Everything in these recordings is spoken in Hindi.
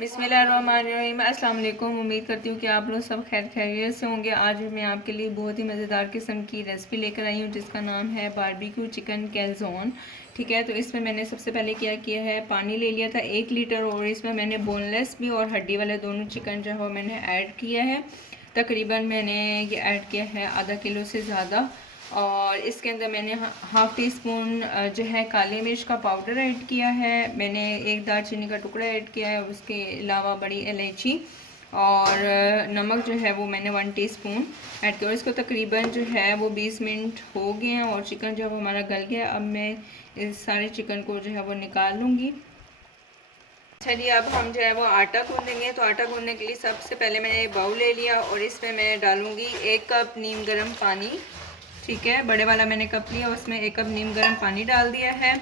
बिस्मिल्लाहिर्रहमानिर्रहीम। अस्सलाम वालेकुम। उम्मीद करती हूँ कि आप लोग सब खैर खैरियत से होंगे। आज मैं आपके लिए बहुत ही मज़ेदार किस्म की रेसिपी लेकर आई हूँ जिसका नाम है बारबेक्यू चिकन कैलज़ोन। ठीक है, तो इसमें मैंने सबसे पहले क्या किया है, पानी ले लिया था 1 लीटर और इसमें मैंने बोनलेस भी और हड्डी वाले दोनों चिकन जो है वो मैंने ऐड किया है। तकरीबन मैंने ये ऐड किया है आधा किलो से ज़्यादा। और इसके अंदर मैंने हाफ़ टी स्पून जो है काली मिर्च का पाउडर ऐड किया है। मैंने एक दालचीनी का टुकड़ा ऐड किया है, उसके अलावा बड़ी इलायची और नमक जो है वो मैंने 1 टीस्पून ऐड किया। और इसको तकरीबन जो है वो 20 मिनट हो गए हैं और चिकन जो है वो हमारा गल गया। अब मैं इस सारे चिकन को जो है वो निकाल लूँगी। चलिए, अब हम जो है वो आटा गूँधेंगे। तो आटा गूँधने के लिए सबसे पहले मैंने एक बाउल ले लिया और इसमें मैं डालूँगी 1 कप नीम गर्म पानी। ठीक है, बड़े वाला मैंने कप लिया, उसमें 1 कप नीम गर्म पानी डाल दिया है।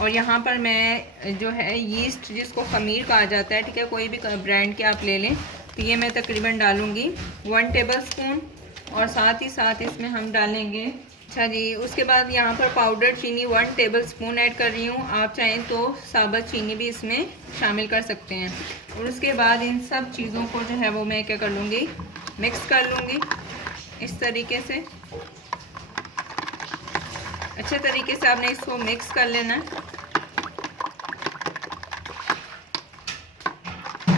और यहाँ पर मैं जो है यीस्ट जिसको खमीर कहा जाता है, ठीक है, कोई भी ब्रांड के आप ले लें, तो ये मैं तकरीबन डालूँगी 1 टेबल स्पून। और साथ ही साथ इसमें हम डालेंगे, अच्छा जी, उसके बाद यहाँ पर पाउडर चीनी 1 टेबल स्पून ऐड कर रही हूँ। आप चाहें तो साबुत चीनी भी इसमें शामिल कर सकते हैं। और उसके बाद इन सब चीज़ों को जो है वो मैं क्या कर लूँगी, मिक्स कर लूँगी इस तरीके से। अच्छे तरीके से आपने इसको मिक्स कर लेना है।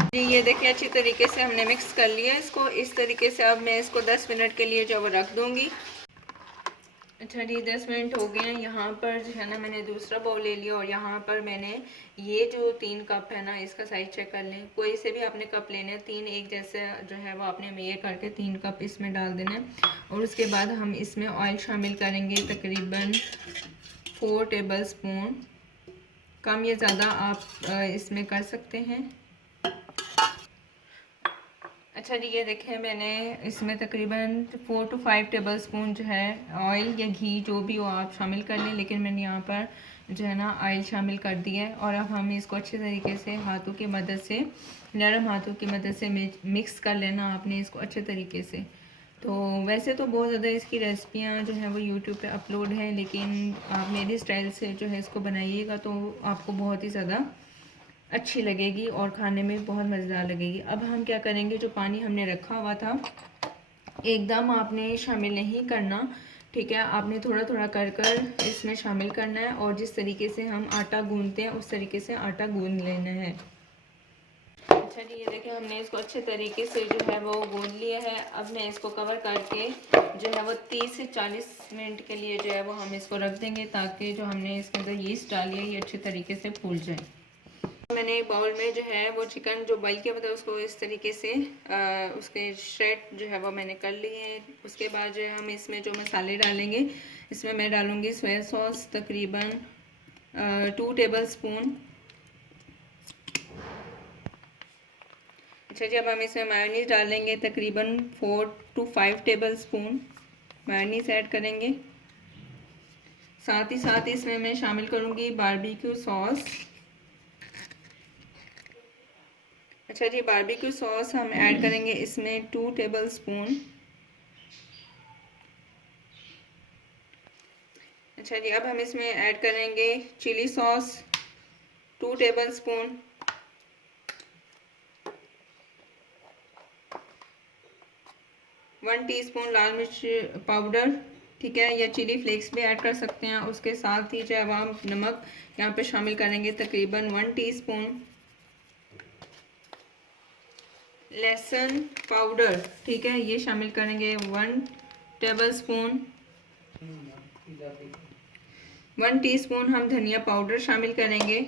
जी, ये देखिए अच्छी तरीके से हमने मिक्स कर लिया इसको। इस तरीके से अब मैं इसको 10 मिनट के लिए जो वो रख दूँगी। अच्छा जी, 10 मिनट हो गए हैं। यहाँ पर जो है ना मैंने दूसरा बाउल ले लिया और यहाँ पर मैंने ये जो 3 कप है ना, इसका साइज चेक कर लें। कोई से भी आपने कप लेने हैं, 3 एक जैसे जो है वो आपने मेजर करके 3 कप इसमें डाल देना है। और उसके बाद हम इसमें ऑयल शामिल करेंगे तकरीबन 4 टेबल स्पून। कम या ज़्यादा आप इसमें कर सकते हैं। अच्छा जी, ये देखें मैंने इसमें तकरीबन 4 to 5 टेबल स्पून जो है ऑयल या घी जो भी हो आप शामिल कर लें, लेकिन मैंने यहाँ पर जो है ना ऑयल शामिल कर दिया है। और अब हम इसको अच्छे तरीके से हाथों की मदद से, नरम हाथों की मदद से मिक्स कर लेना आपने इसको अच्छे तरीके से। तो वैसे तो बहुत ज़्यादा इसकी रेसिपियाँ जो हैं वो यूट्यूब पे अपलोड हैं, लेकिन आप मेरी स्टाइल से जो है इसको बनाइएगा तो आपको बहुत ही ज़्यादा अच्छी लगेगी और खाने में बहुत मज़ेदार लगेगी। अब हम क्या करेंगे, जो पानी हमने रखा हुआ था एकदम आपने शामिल नहीं करना, ठीक है, आपने थोड़ा थोड़ा कर कर इसमें शामिल करना है। और जिस तरीके से हम आटा गूंथते हैं उस तरीके से आटा गूंथ लेना है। अच्छा जी, ये देखिए हमने इसको अच्छे तरीके से जो है वो गूंथ लिया है। अब मैं इसको कवर करके जो है वो 30 से 40 मिनट के लिए जो है वो हम इसको रख देंगे, ताकि जो हमने इसके अंदर यीस्ट डाली है ये अच्छे तरीके से फूल जाए। मैंने एक बाउल में जो है वो चिकन जो बॉइल किया था उसको इस तरीके से उसके श्रेड जो है वो मैंने कर लिए हैं। उसके बाद जो है हम इसमें जो मसाले डालेंगे, इसमें मैं डालूँगी सोया सॉस तकरीबन 2 टेबल स्पून। अच्छा जी, अब हम इसमें मायोनीज़ डालेंगे तकरीबन 4 to 5 table spoon mayonnaise add करेंगे। साथ ही साथ इसमें मैं शामिल करूँगी बारबेक्यू सॉस। अच्छा जी, बारबेक्यू सॉस हम ऐड करेंगे इसमें 2 टेबल स्पून। अच्छा जी, अब हम इसमें ऐड करेंगे chilli sauce 2 tablespoon. One teaspoon लाल मिर्च पाउडर, ठीक है, या चिली फ्लेक्स भी ऐड कर सकते हैं। उसके साथ ही जो है हम नमक यहाँ पे शामिल करेंगे तकरीबन 1 टीस्पून। लहसुन पाउडर, ठीक है, ये शामिल करेंगे 1 टेबल स्पून। 1 टीस्पून हम धनिया पाउडर शामिल करेंगे।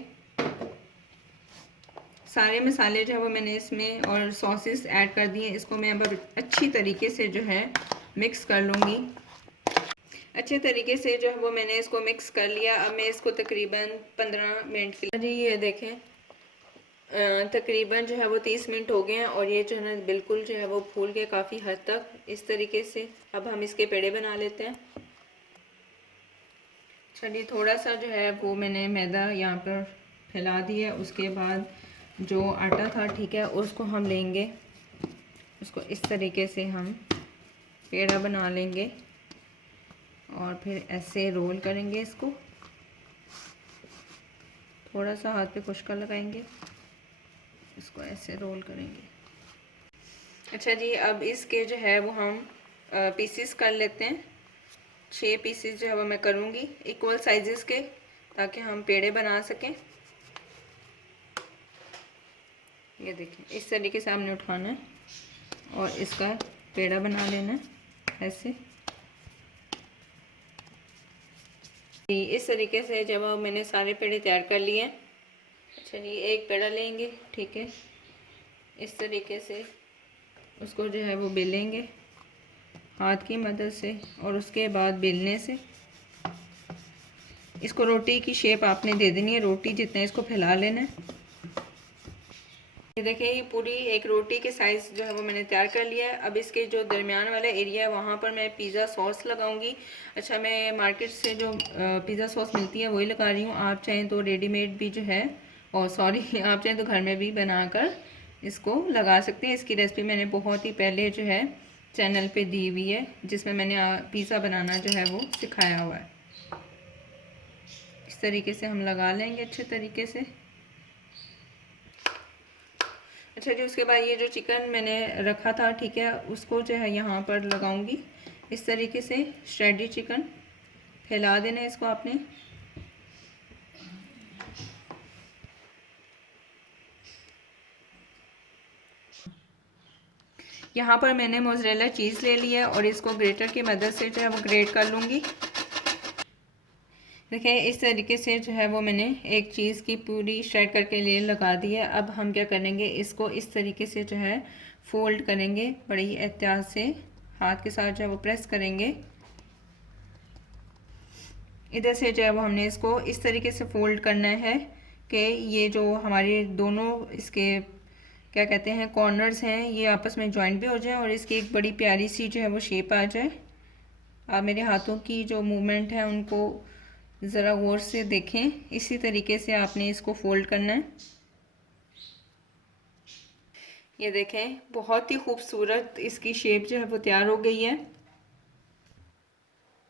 सारे मसाले जो है वो मैंने इसमें और सॉसेस ऐड कर दिए। इसको मैं अब अच्छी तरीके से जो है मिक्स कर लूँगी। अच्छे तरीके से जो है वो मैंने इसको मिक्स कर लिया। अब मैं इसको तकरीबन 15 मिनट के लिए, जी ये देखें तकरीबन जो है वो 30 मिनट हो गए हैं और ये जो है ना बिल्कुल जो है वो फूल के काफ़ी हद तक इस तरीके से। अब हम इसके पेड़े बना लेते हैं। चलिए, थोड़ा सा जो है वो मैंने मैदा यहाँ पर फैला दिया। उसके बाद जो आटा था, ठीक है, उसको हम लेंगे, उसको इस तरीके से हम पेड़ा बना लेंगे और फिर ऐसे रोल करेंगे। इसको थोड़ा सा हाथ पे खुशका लगाएंगे, इसको ऐसे रोल करेंगे। अच्छा जी, अब इसके जो है वो हम पीसीस कर लेते हैं। 6 पीसीस जो है वो मैं करूँगी इक्वल साइजेस के, ताकि हम पेड़े बना सकें। ये देखिए इस तरीके से हमने उठाना है और इसका पेड़ा बना लेना है ऐसे। इस तरीके से जब मैंने सारे पेड़े तैयार कर लिए। अच्छा जी, एक पेड़ा लेंगे, ठीक है, इस तरीके से उसको जो है वो बेलेंगे हाथ की मदद से, और उसके बाद बेलने से इसको रोटी की शेप आपने दे देनी है, रोटी जितना इसको फैला लेना है। ये देखिए ये पूरी एक रोटी के साइज़ जो है वो मैंने तैयार कर लिया है। अब इसके जो दरमियान वाला एरिया है वहाँ पर मैं पिज़्ज़ा सॉस लगाऊंगी। अच्छा, मैं मार्केट से जो पिज़्ज़ा सॉस मिलती है वही लगा रही हूँ। आप चाहें तो रेडीमेड भी जो है, और सॉरी आप चाहें तो घर में भी बनाकर इसको लगा सकते हैं। इसकी रेसिपी मैंने बहुत ही पहले जो है चैनल पर दी हुई है, जिसमें मैंने पिज़्ज़ा बनाना जो है वो सिखाया हुआ है। इस तरीके से हम लगा लेंगे अच्छे तरीके से। अच्छा जी, उसके बाद ये जो चिकन मैंने रखा था, ठीक है, उसको जो है यहाँ पर लगाऊंगी इस तरीके से। श्रेडी चिकन फैला देना है इसको आपने। यहाँ पर मैंने मोज़रेला चीज़ ले लिया है और इसको ग्रेटर की मदद से जो है वो ग्रेट कर लूँगी। देखिए इस तरीके से जो है वो मैंने एक चीज़ की पूरी श्रेड करके ले लगा दी है। अब हम क्या करेंगे, इसको इस तरीके से जो है फोल्ड करेंगे, बड़ी एहतियात से हाथ के साथ जो है वो प्रेस करेंगे। इधर से जो है वो हमने इसको इस तरीके से फोल्ड करना है कि ये जो हमारे दोनों इसके क्या कहते हैं कॉर्नर्स हैं, ये आपस में जॉइंट भी हो जाए और इसकी एक बड़ी प्यारी सी जो है वो शेप आ जाए। आप मेरे हाथों की जो मूवमेंट है उनको ज़रा गौर से देखें। इसी तरीके से आपने इसको फोल्ड करना है। ये देखें बहुत ही खूबसूरत इसकी शेप जो है वो तैयार हो गई है।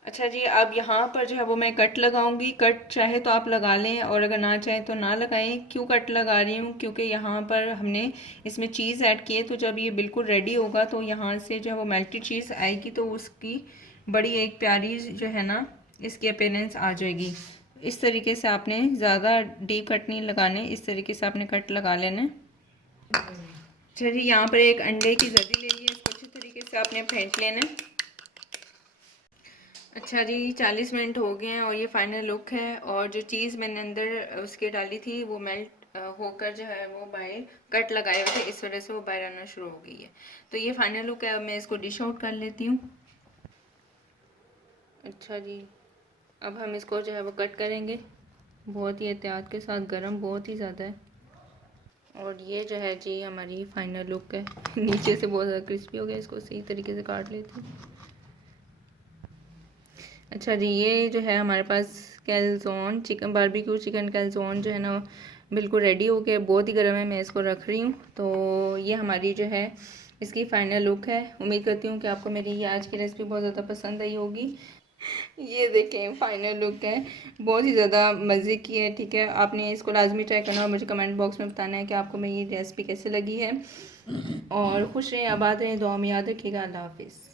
अच्छा जी, अब यहाँ पर जो है वो मैं कट लगाऊंगी। कट चाहे तो आप लगा लें और अगर ना चाहे तो ना लगाएं। क्यों कट लगा रही हूँ, क्योंकि यहाँ पर हमने इसमें चीज़ ऐड की है, तो जब ये बिल्कुल रेडी होगा तो यहाँ से जो है वो मेल्टेड चीज़ आएगी, तो उसकी बड़ी एक प्यारी जो है ना इसकी अपीयरेंस आ जाएगी। इस तरीके से आपने ज़्यादा डीप कट नहीं लगाने, इस तरीके से आपने कट लगा लेना। चलिए यहाँ पर एक अंडे की जर्दी ले ली है, इसको अच्छी तरीके से आपने फेंट लेना। अच्छा जी, 40 मिनट हो गए हैं और ये फाइनल लुक है। और जो चीज़ मैंने अंदर उसके डाली थी वो मेल्ट होकर जो है वो बाहर कट लगाए हुए थे, इस वजह से वो बाहर आना शुरू हो गई है। तो ये फाइनल लुक है। अब मैं इसको डिश आउट कर लेती हूँ। अच्छा जी, अब हम इसको जो है वो कट करेंगे बहुत ही एहतियात के साथ, गर्म बहुत ही ज़्यादा है। और ये जो है जी हमारी फाइनल लुक है। नीचे से बहुत ज़्यादा क्रिस्पी हो गया, इसको सही तरीके से काट लेती हूँ। अच्छा जी, ये जो है हमारे पास calzone chicken barbecue chicken calzone जो है ना बिल्कुल रेडी हो गया, बहुत ही गर्म है। मैं इसको रख रही हूँ। तो ये हमारी जो है इसकी फ़ाइनल लुक है। उम्मीद करती हूँ कि आपको मेरी ये आज की रेसिपी बहुत ज़्यादा पसंद आई होगी। ये देखें फाइनल लुक है, बहुत ही ज़्यादा मज़े की है। ठीक है, आपने इसको लाजमी ट्राई करना और मुझे कमेंट बॉक्स में बताना है कि आपको मेरी ये रेसिपी कैसे लगी है। और खुश रहें, आबाद रहें, दुआ में याद रखिएगा। अल्लाह हाफिज़।